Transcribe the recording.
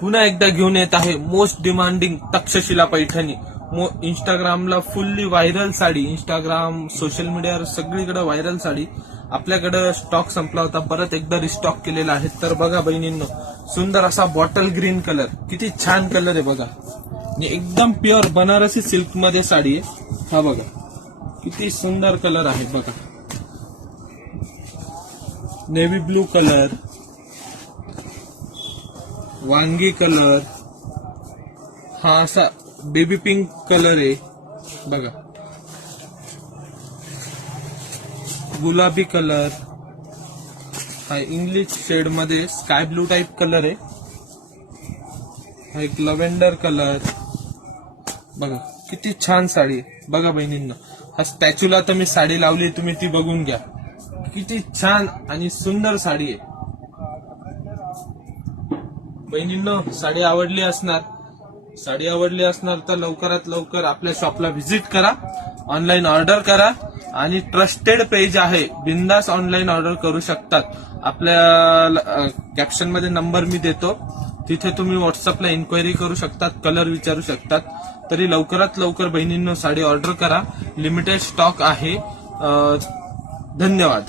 पुन्हा एकदा घेऊन येत आहे मोस्ट डिमांडिंग तक्षशिला पैठणी. इंस्टाग्रामला fully viral sari, Instagram social मीडियावर सगळीकडे व्हायरल साडी. आपल्याकडे स्टॉक संपला होता, परत एकदा रिस्टॉक केलेला आहे. तर बघा बहिणींनो, सुंदर असा बॉटल ग्रीन कलर, किती छान कलर आहे बघा. आणि एकदम प्युअर बनारसी सिल्क मध्ये साडी आहे. हा बघा किती सुंदर कलर आहे बघा. नेव्ही ब्लू कलर, वांगी कलर, हा असा बेबी पिंक कलर आहे बघा. गुलाबी कलर, हा इंग्लिश शेड मध्ये स्काय ब्लू टाइप कलर आहे. हा एक लव्हेंडर कलर बघा. किती छान साडी आहे बघा बहिणींना. हा स्टॅच्यूला तर मी साडी लावली, तुम्ही ती बघून घ्या. किती छान आणि सुंदर साडी आहे बहिणींनो. साडी आवडली असणार तर लवकरात लवकर आपल्या शॉपला व्हिजिट करा, ऑनलाईन ऑर्डर करा. आणि ट्रस्टेड पेज आहे, बिंदास ऑनलाईन ऑर्डर करू शकतात. आपल्या कॅप्शन मध्ये नंबर मी देतो, तिथे तुम्ही व्हॉट्सअपला इन्क्वायरी करू शकतात, कलर विचारू शकतात. तरी लवकरात लवकर बहिणींनो साडी ऑर्डर करा, लिमिटेड स्टॉक आहे. धन्यवाद.